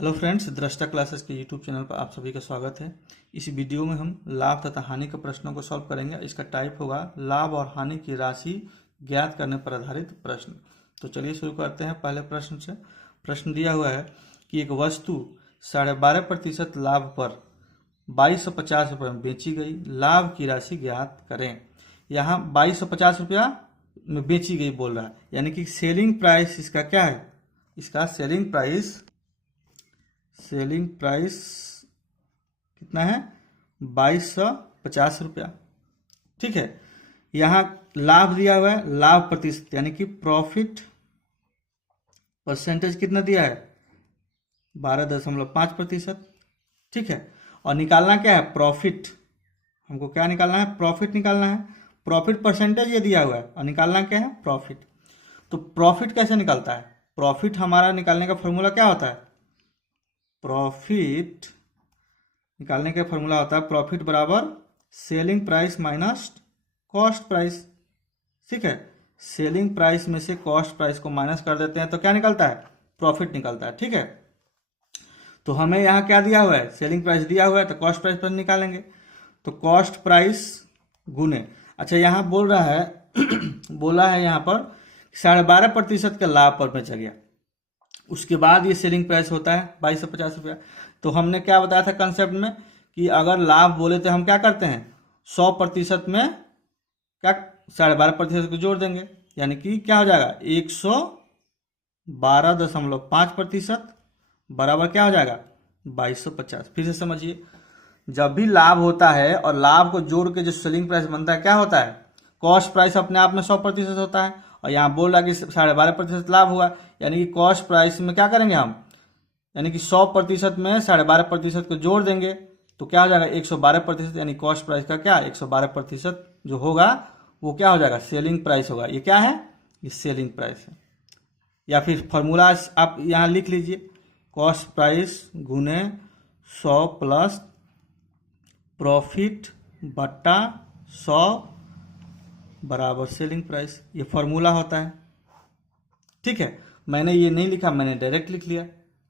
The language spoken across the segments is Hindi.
हेलो फ्रेंड्स, दृष्टा क्लासेस के यूट्यूब चैनल पर आप सभी का स्वागत है। इस वीडियो में हम लाभ तथा हानि के प्रश्नों को सॉल्व करेंगे। इसका टाइप होगा लाभ और हानि की राशि ज्ञात करने पर आधारित प्रश्न। तो चलिए शुरू करते हैं पहले प्रश्न से। प्रश्न दिया हुआ है कि एक वस्तु 12.5% लाभ पर 2250 रुपये में बेची गई, लाभ की राशि ज्ञात करें। यहाँ 2250 रुपया में बेची गई बोल रहा है, यानी कि सेलिंग प्राइस इसका क्या है, इसका सेलिंग प्राइस कितना है, 2250 रुपया। ठीक है, यहाँ लाभ दिया हुआ है, लाभ प्रतिशत यानी कि प्रॉफिट परसेंटेज कितना दिया है, 12.5%। ठीक है, और निकालना क्या है, प्रॉफिट। हमको क्या निकालना है, प्रॉफिट निकालना है। प्रॉफिट परसेंटेज ये दिया हुआ है और निकालना क्या है, प्रॉफिट। तो प्रॉफिट कैसे निकलता है, प्रॉफिट हमारा निकालने का फॉर्मूला क्या होता है, प्रॉफिट निकालने का फॉर्मूला होता है प्रॉफिट बराबर selling price minus cost price. ठीक है, सेलिंग प्राइस में से कॉस्ट प्राइस को माइनस कर देते हैं तो क्या निकलता है, प्रॉफिट निकलता है। ठीक है, तो हमें यहाँ क्या दिया हुआ है, सेलिंग प्राइस दिया हुआ है तो कॉस्ट प्राइस पर निकालेंगे। तो कॉस्ट प्राइस गुने, अच्छा यहाँ बोल रहा है बोला है यहाँ पर 12.5% के लाभ पर बेचा गया, उसके बाद ये सेलिंग प्राइस होता है 2250 रुपया। तो हमने क्या बताया था कंसेप्ट में कि अगर लाभ बोले तो हम क्या करते हैं, 100% में क्या 12.5% को जोड़ देंगे, यानी कि क्या हो जाएगा 112.5% बराबर क्या हो जाएगा 2250। फिर से समझिए, जब भी लाभ होता है और लाभ को जोड़ के जो सेलिंग प्राइस बनता है क्या होता है, कॉस्ट प्राइस अपने आप में 100% होता है, और यहाँ बोल रहा है कि 12.5% लाभ हुआ, यानी कि कॉस्ट प्राइस में क्या करेंगे हम, यानी कि 100% में 12.5% को जोड़ देंगे तो क्या हो जाएगा 112%, यानी कॉस्ट प्राइस का क्या 112% जो होगा वो क्या हो जाएगा, सेलिंग प्राइस होगा। ये क्या है, ये सेलिंग प्राइस है। या फिर फॉर्मूला आप यहाँ लिख लीजिए, कॉस्ट प्राइस गुने 100 प्लस प्रॉफिट बट्टा 100 बराबर सेलिंग प्राइस, ये फॉर्मूला होता है। ठीक है, मैंने ये नहीं लिखा, मैंने डायरेक्ट लिख लिया।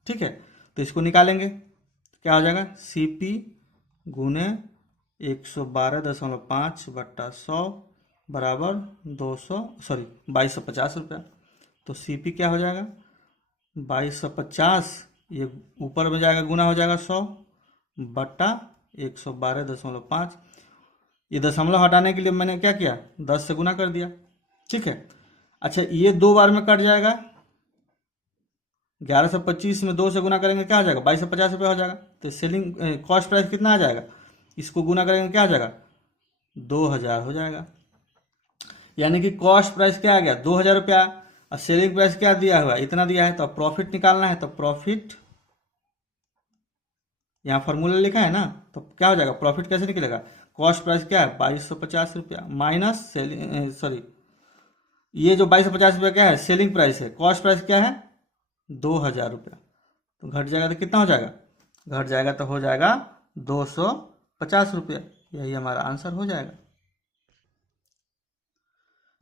ठीक है, तो इसको निकालेंगे क्या हो जाएगा, सीपी गुने 112.5 बट्टा 100 बराबर 2250 रुपया। तो सीपी क्या हो जाएगा 2250, ये ऊपर में जाएगा गुना हो जाएगा 100 बट्टा 112.5। ये दशमलव हटाने के लिए मैंने क्या किया, 10 से गुना कर दिया। ठीक है, अच्छा ये 2 बार में कट जाएगा, 1125 में 2 से गुना करेंगे क्या हो जाएगा 2250 रुपये हो जाएगा। तो सेलिंग कॉस्ट प्राइस कितना आ जाएगा, इसको गुना करेंगे क्या हो जाएगा 2000 हो जाएगा। यानी कि कॉस्ट प्राइस क्या आ गया 2000 रुपया, और सेलिंग प्राइस क्या दिया हुआ है, इतना दिया है। तो प्रॉफिट निकालना है, तो प्रॉफिट यहाँ फॉर्मूला लिखा है ना, तो क्या हो जाएगा, प्रॉफिट कैसे निकलेगा, कॉस्ट प्राइस क्या है 2250 रुपया माइनस सेलिंग सॉरी ये जो 2250 रुपया क्या है सेलिंग प्राइस है, कॉस्ट प्राइस क्या है 2000 रुपया। तो घट जाएगा तो कितना हो जाएगा, घट जाएगा तो हो जाएगा 250 रुपया। यही हमारा आंसर हो जाएगा।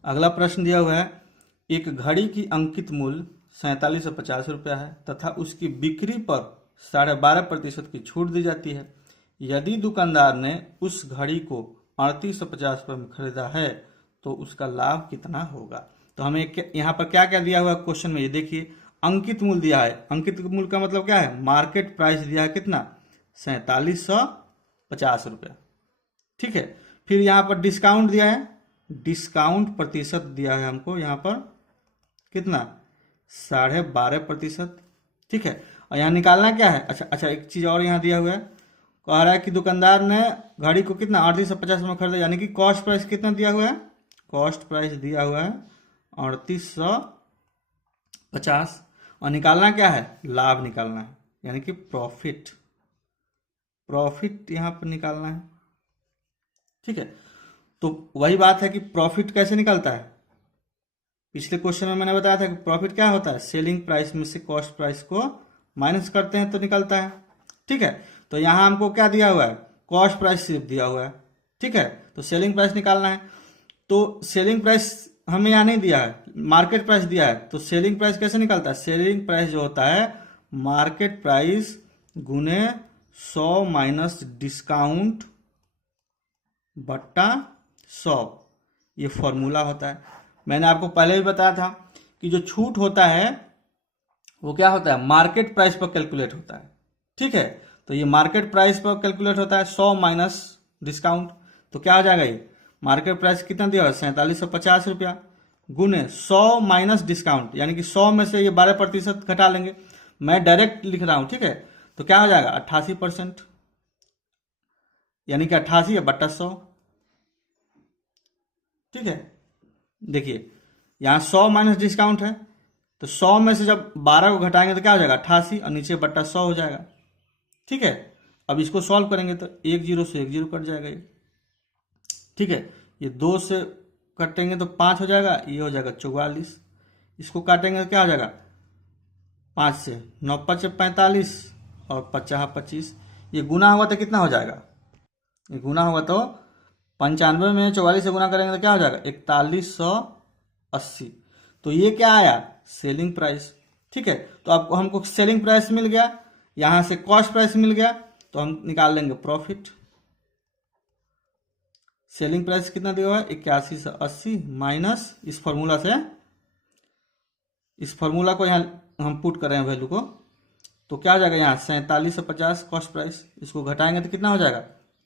अगला प्रश्न दिया हुआ है, एक घड़ी की अंकित मूल्य 4750 रुपया है तथा उसकी बिक्री पर 12.5% की छूट दी जाती है। यदि दुकानदार ने उस घड़ी को 3850 रुपये में खरीदा है तो उसका लाभ कितना होगा। तो हमें यहाँ पर क्या क्या दिया हुआ है क्वेश्चन में, ये देखिए अंकित मूल्य दिया है। अंकित मूल्य का मतलब क्या है, मार्केट प्राइस दिया है कितना 4750 रुपया। ठीक है, फिर यहाँ पर डिस्काउंट दिया है, डिस्काउंट प्रतिशत दिया है हमको यहाँ पर कितना 12.5%। ठीक है, और यहाँ निकालना क्या है, अच्छा एक चीज और यहाँ दिया हुआ है, कह रहा है कि दुकानदार ने घड़ी को कितना 3850 में खरीदा, यानी कि कॉस्ट प्राइस कितना दिया हुआ है, कॉस्ट प्राइस दिया हुआ है 3850, और निकालना क्या है, लाभ निकालना है, यानी कि प्रॉफिट यहाँ पर निकालना है। ठीक है, तो वही बात है कि प्रॉफिट कैसे निकलता है, पिछले क्वेश्चन में मैंने बताया था कि प्रॉफिट क्या होता है, सेलिंग प्राइस में से कॉस्ट प्राइस को माइनस करते हैं तो निकलता है। ठीक है, तो यहाँ हमको क्या दिया हुआ है, कॉस्ट प्राइस सिर्फ दिया हुआ है। ठीक है, तो सेलिंग प्राइस निकालना है, तो सेलिंग प्राइस हमें यहाँ नहीं दिया है, मार्केट प्राइस दिया है। तो सेलिंग प्राइस कैसे निकलता है, सेलिंग प्राइस जो होता है मार्केट प्राइस गुने 100 माइनस डिस्काउंट बट्टा 100, ये फॉर्मूला होता है। मैंने आपको पहले भी बताया था कि जो छूट होता है वो क्या होता है, मार्केट प्राइस पर कैलकुलेट होता है। ठीक है, तो ये मार्केट प्राइस पर कैलकुलेट होता है 100 माइनस डिस्काउंट, तो क्या हो जाएगा, ये मार्केट प्राइस कितना दिया हुआ है 4750 रुपया, गुने 100 माइनस डिस्काउंट, यानी कि 100 में से ये 12% घटा लेंगे, मैं डायरेक्ट लिख रहा हूं। ठीक है, तो क्या हो जाएगा 88%, यानी कि 88 है बट्टा 100। ठीक है, देखिए यहां 100 माइनस डिस्काउंट है, तो 100 में से जब 12 को घटाएंगे तो क्या हो जाएगा 88, और नीचे बट्टा 100 हो जाएगा। ठीक है, अब इसको सॉल्व करेंगे तो 10 से 10 कट जाएगा ये। ठीक है, ये 2 से कटेंगे तो 5 हो जाएगा, ये हो जाएगा 44, इसको काटेंगे तो क्या हो जाएगा 5 से 9 5 45 और 50 25, ये गुना होगा तो कितना हो जाएगा, ये गुना होगा तो 95 में 44 से गुना करेंगे तो क्या हो जाएगा 4180, तो ये क्या आया सेलिंग प्राइस। ठीक है, तो आपको हमको सेलिंग प्राइस मिल गया, यहां से कॉस्ट प्राइस मिल गया, तो हम निकाल लेंगे प्रॉफिट। सेलिंग प्राइस कितना दिया हुआ है 8180 माइनस इस फॉर्मूला से, इस फॉर्मूला को यहाँ हम पुट कर रहे हैं वैल्यू को, तो क्या हो जाएगा यहाँ 4750 कॉस्ट प्राइस, इसको घटाएंगे तो कितना हो जाएगा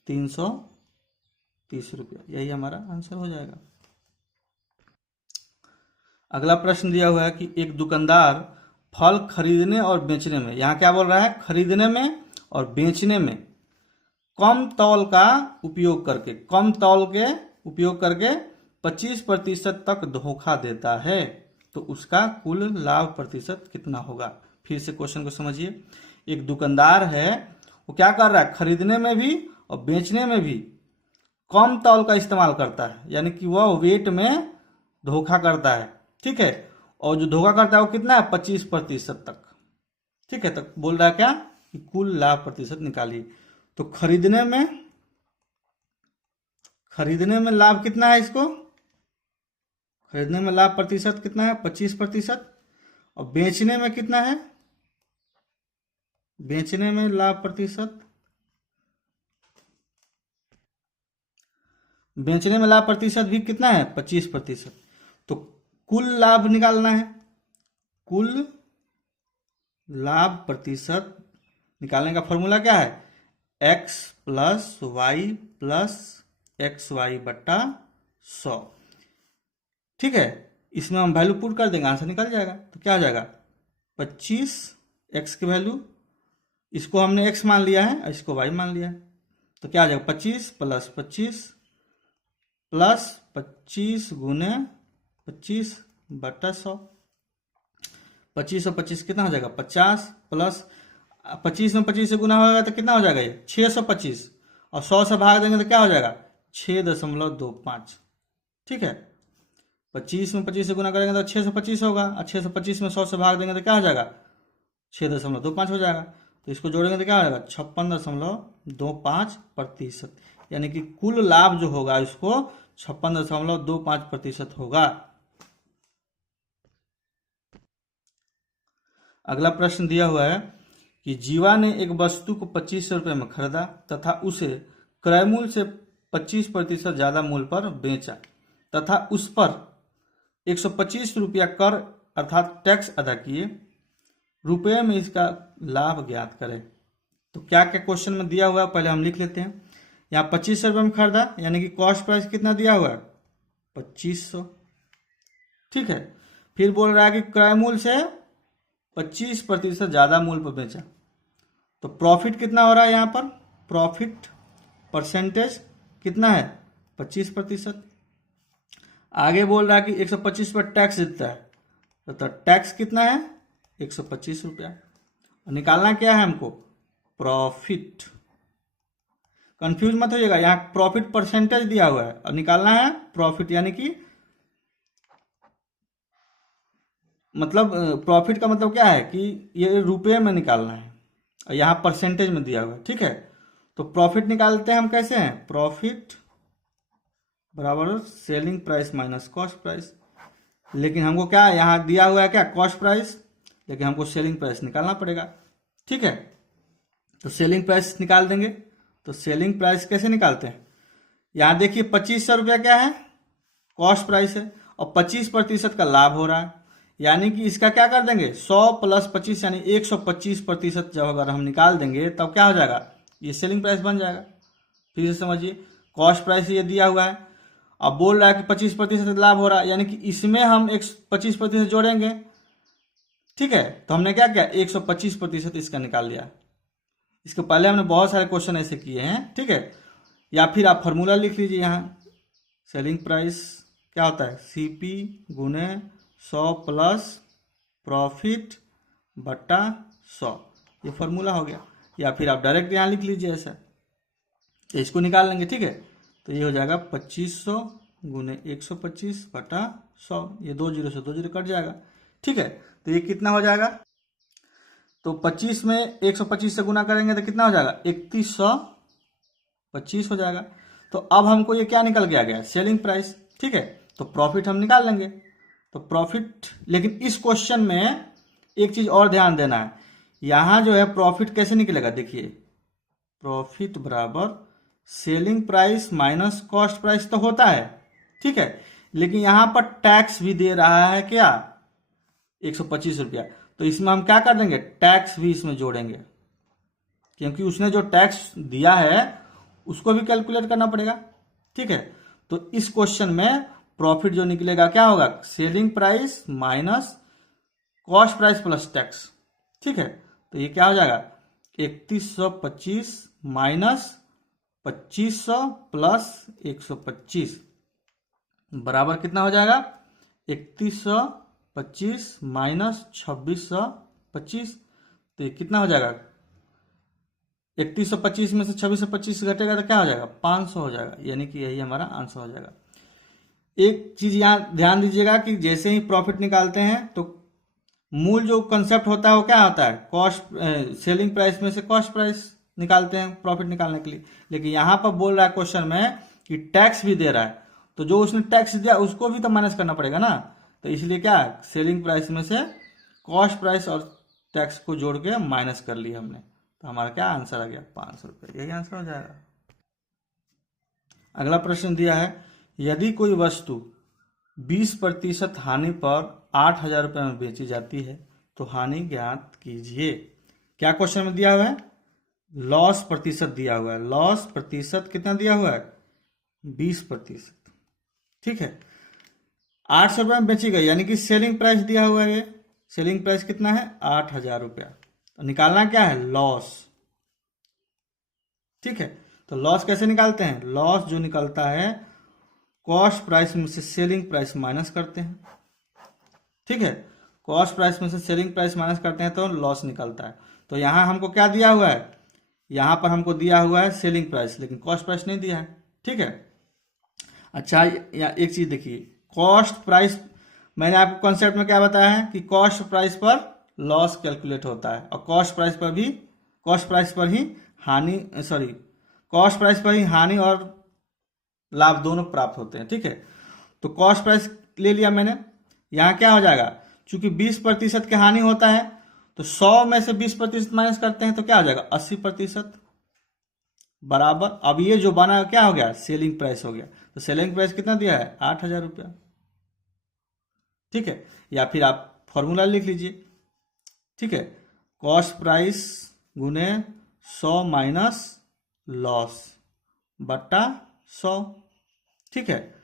330 रुपया, यही हमारा आंसर हो जाएगा। अगला प्रश्न दिया हुआ है कि एक दुकानदार फल खरीदने और बेचने में, यहाँ क्या बोल रहा है, खरीदने में और बेचने में कम तौल का उपयोग करके, कम तौल के उपयोग करके 25% तक धोखा देता है, तो उसका कुल लाभ प्रतिशत कितना होगा। फिर से क्वेश्चन को समझिए, एक दुकानदार है, वो क्या कर रहा है, खरीदने में भी और बेचने में भी कम तौल का इस्तेमाल करता है, यानी कि वह वेट में धोखा करता है। ठीक है, और जो धोखा करता है वो कितना है 25% तक। ठीक है, तो बोल रहा है क्या कि कुल लाभ प्रतिशत निकालिए, तो खरीदने में लाभ कितना है, इसको खरीदने में लाभ प्रतिशत कितना है 25%, और बेचने में कितना है, बेचने में लाभ प्रतिशत, बेचने में लाभ प्रतिशत भी कितना है 25%, तो कुल लाभ निकालना है, कुल लाभ प्रतिशत निकालने का फॉर्मूला क्या है, x plus Y plus X Y बट्टा 100। ठीक है, इसमें हम वैल्यू पुट कर देंगे, आंसर निकल जाएगा, तो क्या हो जाएगा 25 x की वैल्यू, इसको हमने x मान लिया है और इसको y मान लिया है, तो क्या आ जाएगा 25 प्लस 25 गुने 25 बट्टा 100, 25 और 25 कितना हो जाएगा 50, प्लस 25 में 25 से गुना होगा तो कितना हो जाएगा ये 625, और 100 से भाग देंगे तो क्या हो जाएगा 6.25। ठीक है, 25 में 25 से गुना करेंगे तो 625 होगा, और 625 में 100 से भाग देंगे तो क्या हो जाएगा 6.25 हो जाएगा, तो इसको जोड़ेंगे तो क्या हो जाएगा 56.25%, यानी कि कुल लाभ जो होगा इसको 56.25% होगा। अगला प्रश्न दिया हुआ है कि जीवा ने एक वस्तु को 2500 रुपये में खरीदा तथा उसे क्रय मूल्य से 25% ज्यादा मूल्य पर बेचा तथा उस पर 125 रुपया कर अर्थात टैक्स अदा किए, रुपये में इसका लाभ ज्ञात करें। तो क्या क्या क्वेश्चन में दिया हुआ है पहले हम लिख लेते हैं। यहाँ 2500 रुपये में खरीदा, यानी कि कॉस्ट प्राइस कितना दिया हुआ है 2500। ठीक है, फिर बोल रहा है कि क्रय मूल्य से 25% ज्यादा मूल्य पर बेचा, तो प्रॉफिट कितना हो रहा है, यहाँ पर प्रॉफिट परसेंटेज कितना है 25%। आगे बोल रहा है कि 125 पर टैक्स देता है, तो टैक्स कितना है 125 रुपया, और निकालना क्या है हमको प्रॉफिट। कंफ्यूज मत होइएगा, यहाँ प्रॉफिट परसेंटेज दिया हुआ है और निकालना है प्रॉफिट, यानी कि मतलब प्रॉफिट का मतलब क्या है कि ये रुपये में निकालना है, और यहाँ परसेंटेज में दिया हुआ है। ठीक है, तो प्रॉफिट निकालते हैं हम कैसे हैं, प्रॉफिट बराबर selling price minus cost price, लेकिन हमको क्या यहाँ दिया हुआ है क्या कॉस्ट प्राइस, लेकिन हमको सेलिंग प्राइस निकालना पड़ेगा। ठीक है, तो सेलिंग प्राइस निकाल देंगे। तो सेलिंग प्राइस कैसे निकालते हैं? यहाँ देखिए 2500 रुपया क्या है, कॉस्ट प्राइस है, और 25% का लाभ हो रहा है, यानी कि इसका क्या कर देंगे 100 + 25 यानी 125% जब अगर हम निकाल देंगे तब क्या हो जाएगा, ये सेलिंग प्राइस बन जाएगा। फिर से समझिए, कॉस्ट प्राइस ये दिया हुआ है, अब बोल रहा है कि 25% लाभ हो रहा है, यानी कि इसमें हम 25% जोड़ेंगे। ठीक है, तो हमने क्या किया 125% इसका निकाल लिया। इसके पहले हमने बहुत सारे क्वेश्चन ऐसे किए हैं। ठीक है, या फिर आप फॉर्मूला लिख लीजिए यहाँ, सेलिंग प्राइस क्या होता है CP गुने 100 प्लस प्रॉफिट बट्टा 100, ये फॉर्मूला हो गया। या फिर आप डायरेक्ट यहाँ लिख लीजिए ऐसा, तो इसको निकाल लेंगे। ठीक है, तो ये हो जाएगा 2500 गुने 125 बटा 100, ये 2 जीरो से 2 जीरो कट जाएगा। ठीक है, तो ये कितना हो जाएगा, तो 25 में 125 से गुना करेंगे तो कितना हो जाएगा 3125 हो जाएगा। तो अब हमको ये क्या निकल के आ गया, सेलिंग प्राइस। ठीक है, तो प्रॉफिट हम निकाल लेंगे। तो प्रॉफिट, लेकिन इस क्वेश्चन में एक चीज और ध्यान देना है, यहां जो है प्रॉफिट कैसे निकलेगा, देखिए प्रॉफिट बराबर selling price minus cost price तो होता है। ठीक है, लेकिन यहां पर टैक्स भी दे रहा है क्या 125 रुपया, तो इसमें हम क्या कर देंगे टैक्स भी इसमें जोड़ेंगे, क्योंकि उसने जो टैक्स दिया है उसको भी कैलकुलेट करना पड़ेगा। ठीक है, तो इस क्वेश्चन में प्रॉफिट जो निकलेगा क्या होगा, selling price minus cost price plus tax. ठीक है, तो ये क्या हो जाएगा 3125 माइनस 2500 प्लस 125 बराबर कितना हो जाएगा 3125 माइनस 2625, तो ये कितना हो जाएगा 3125 में से 2625 घटेगा तो क्या हो जाएगा 500 हो जाएगा, यानी कि यही हमारा आंसर हो जाएगा। एक चीज यहाँ ध्यान दीजिएगा कि जैसे ही प्रॉफिट निकालते हैं तो मूल जो कंसेप्ट होता है वो क्या होता है, कॉस्ट सेलिंग प्राइस में से कॉस्ट प्राइस निकालते हैं प्रॉफिट निकालने के लिए। लेकिन यहाँ पर बोल रहा है क्वेश्चन में कि टैक्स भी दे रहा है, तो जो उसने टैक्स दिया उसको भी तो माइनस करना पड़ेगा ना, तो इसलिए क्या सेलिंग प्राइस में से कॉस्ट प्राइस और टैक्स को जोड़ के माइनस कर लिया हमने, तो हमारा क्या आंसर आ गया 500 रुपये, यही आंसर हो जाएगा। अगला प्रश्न दिया है, यदि कोई वस्तु 20% हानि पर 8,000 रुपये में बेची जाती है तो हानि ज्ञात कीजिए। क्या क्वेश्चन में दिया हुआ है, लॉस प्रतिशत दिया हुआ है, लॉस प्रतिशत कितना दिया हुआ है 20%। ठीक है, 800 रुपये में बेची गई, यानी कि सेलिंग प्राइस दिया हुआ है, सेलिंग प्राइस कितना है 8,000 रुपया, तो निकालना क्या है लॉस। ठीक है, तो लॉस कैसे निकालते हैं, लॉस जो निकलता है कॉस्ट प्राइस में से सेलिंग प्राइस माइनस करते हैं। ठीक है, कॉस्ट प्राइस में से सेलिंग प्राइस माइनस करते हैं तो लॉस निकलता है। तो यहां हमको क्या दिया हुआ है, यहां पर हमको दिया हुआ है सेलिंग प्राइस, लेकिन कॉस्ट प्राइस नहीं दिया है। ठीक है, अच्छा एक चीज देखिए, कॉस्ट प्राइस मैंने आपको कॉन्सेप्ट में क्या बताया है कि कॉस्ट प्राइस पर लॉस कैलकुलेट होता है, और कॉस्ट प्राइस पर ही हानि और लाभ दोनों प्राप्त होते हैं। ठीक है, तो कॉस्ट प्राइस ले लिया मैंने, यहां क्या हो जाएगा, चूंकि 20% की हानि होता है तो 100 में से 20% माइनस करते हैं तो क्या हो जाएगा 80% बराबर, अब ये जो बना क्या हो गया सेलिंग प्राइस हो गया, तो सेलिंग प्राइस कितना दिया है 8,000 रुपया। ठीक है, या फिर आप फॉर्मूला लिख लीजिए। ठीक है, कॉस्ट प्राइस गुने 100 माइनस लॉस बट्टा 100। ठीक है,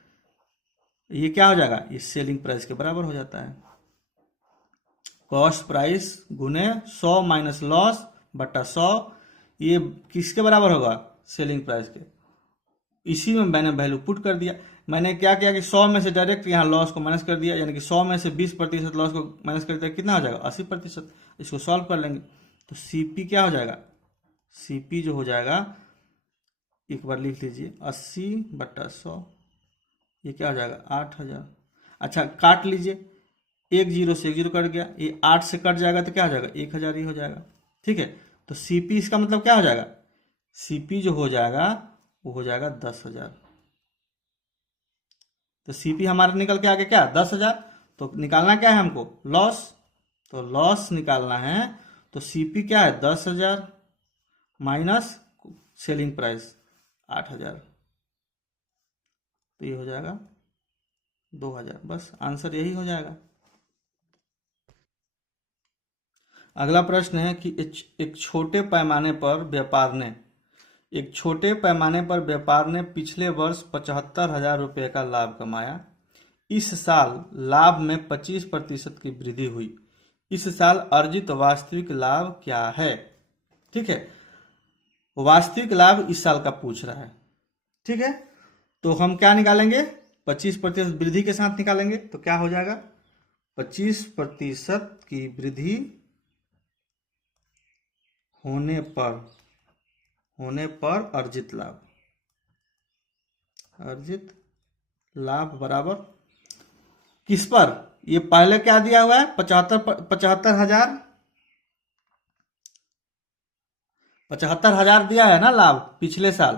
ये क्या हो जाएगा, ये सेलिंग प्राइस के बराबर हो जाता है, कॉस्ट प्राइस गुने 100 माइनस लॉस बट्टा 100, ये किसके बराबर होगा सेलिंग प्राइस के। इसी में मैंने वैल्यू पुट कर दिया, मैंने क्या किया कि 100 में से डायरेक्ट यहाँ लॉस को माइनस कर दिया, यानी कि 100 में से 20% लॉस को माइनस कर दिया, कितना हो जाएगा 80%। इसको सॉल्व कर लेंगे तो CP क्या हो जाएगा, CP जो हो जाएगा एक बार लिख लीजिए 80/100, ये क्या हो जाएगा 8,000। अच्छा काट लीजिए, एक जीरो से एक जीरो कट गया, ये 8 से कट जाएगा तो क्या हो जाएगा 1,000 ही हो जाएगा। ठीक है, तो CP इसका मतलब क्या हो जाएगा, CP जो हो जाएगा वो हो जाएगा 10,000। तो CP हमारा निकल के आ गया क्या 10,000, तो निकालना क्या है हमको लॉस, तो लॉस निकालना है तो सीपी क्या है 10,000 माइनस सेलिंग प्राइस 8,000, तो ये हो जाएगा 2,000। बस आंसर यही हो जाएगा। अगला प्रश्न है कि एक छोटे पैमाने पर व्यापार ने पिछले वर्ष 75,000 रुपये का लाभ कमाया। इस साल लाभ में 25% की वृद्धि हुई। इस साल अर्जित वास्तविक लाभ क्या है? ठीक है, वास्तविक लाभ इस साल का पूछ रहा है। ठीक है, तो हम क्या निकालेंगे? 25% वृद्धि के साथ निकालेंगे। तो क्या हो जाएगा? 25% की वृद्धि होने पर अर्जित लाभ बराबर किस पर? ये पहले क्या दिया हुआ है? 75,000 दिया है ना लाभ पिछले साल।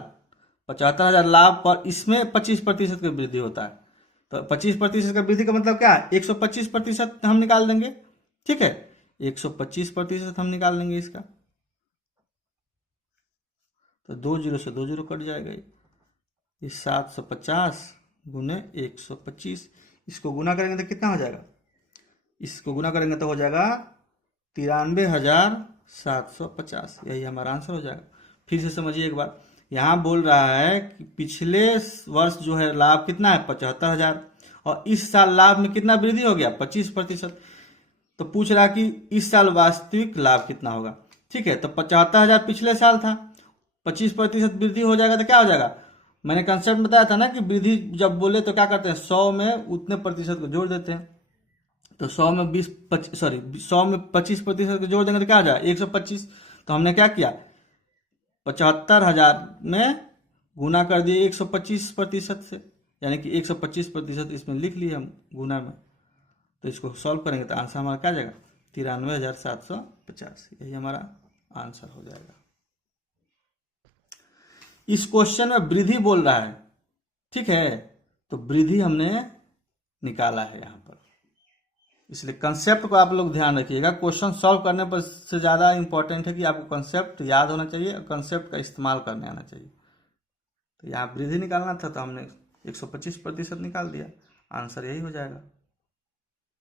75,000 लाभ पर इसमें 25% की वृद्धि होता है। तो 25% का वृद्धि का मतलब क्या है? 125% हम निकाल देंगे। ठीक है, 125% हम निकाल लेंगे इसका। तो 2 जीरो से 2 जीरो कट जाएगा। ये 750 गुने 125, इसको गुना करेंगे तो कितना हो जाएगा? इसको गुना करेंगे तो हो जाएगा 93,750। यही हमारा आंसर हो जाएगा। फिर से समझिए एक बार, यहाँ बोल रहा है कि पिछले वर्ष जो है लाभ कितना है? 75,000, और इस साल लाभ में कितना वृद्धि हो गया? 25%। तो पूछ रहा कि इस साल वास्तविक लाभ कितना होगा। ठीक है, तो 75,000 पिछले साल था, 25% वृद्धि हो जाएगा तो क्या हो जाएगा? मैंने कंसेप्ट बताया था ना कि वृद्धि जब बोले तो क्या करते हैं? 100 में उतने प्रतिशत को जोड़ देते हैं। तो 100 में 25% को जोड़ देंगे तो क्या हो जाएगा? 125। तो हमने क्या किया? 75,000 में गुना कर दिए 125% से, यानी कि 125% इसमें लिख लिए हम गुना में। तो इसको सॉल्व करेंगे तो आंसर हमारा क्या आ जाएगा? 93,750। यही हमारा आंसर हो जाएगा। इस क्वेश्चन में वृद्धि बोल रहा है। ठीक है, तो वृद्धि हमने निकाला है यहाँ पर, इसलिए कंसेप्ट को आप लोग ध्यान रखिएगा। क्वेश्चन सॉल्व करने पर से ज़्यादा इंपॉर्टेंट है कि आपको कंसेप्ट याद होना चाहिए और कंसेप्ट का इस्तेमाल करने आना चाहिए। तो यहाँ वृद्धि निकालना था तो हमने 125% निकाल दिया, आंसर यही हो जाएगा।